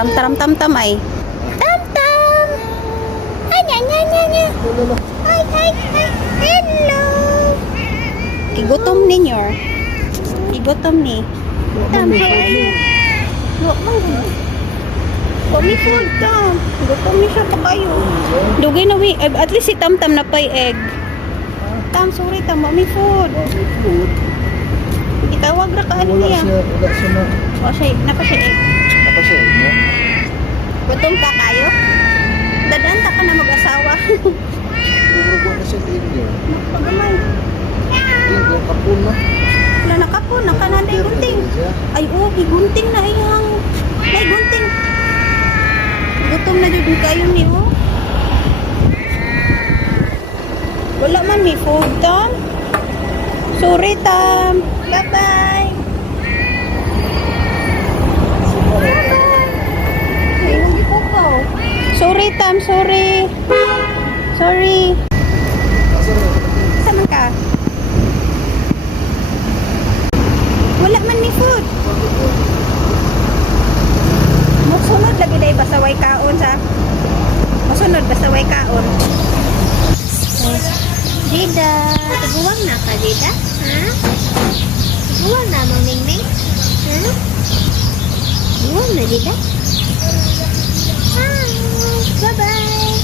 Tam-tam ay. Tam-tam! Ay, nya. Ay. Hello! Igutom ninyo. Igutom ni. Tam, how are you? Kami food, Tam. Gutom ni siya pa kayo. Dugay na at least si Tam-tam na pay egg. Tam, sorry, Tam. Mami food. Itawag ra ka ano niya. Wala siya na. O siya, napa siya egg. Apa siya? No? Gutom ka kayo? Dadaan ta ka na mag-asawa. Gumrugo na siya din niya. Pagamay. Hindi, kapun na. Wala na ka po, nakanaday gunting. Ay, gunting na iyang. Ay, gunting. Gutom na dyan kayo niyo. Wala man may food, Tam. Sorry, Tam. Bye-bye. Sorry, Tam. Sorry. Saan ka? Wala man ni food. Masunod lagi dahil basaway kaon sa. Masunod basaway kaon. Dida, tubuwang na ka, Dida? Ha? Tubuwang na, Mang Mingming? Ha? Tubuwang na, Dida? Hi! Bye-bye!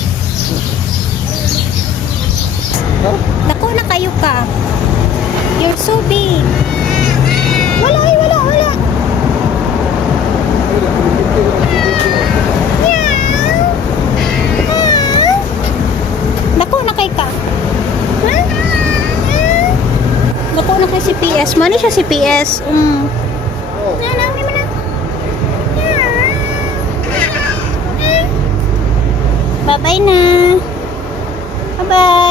Naku na kayo ka. You're so big. Wala. Meow. Naku na kay ka. Naku na kay si PS. Mani siya si PS. Bye-bye na. Bye-bye.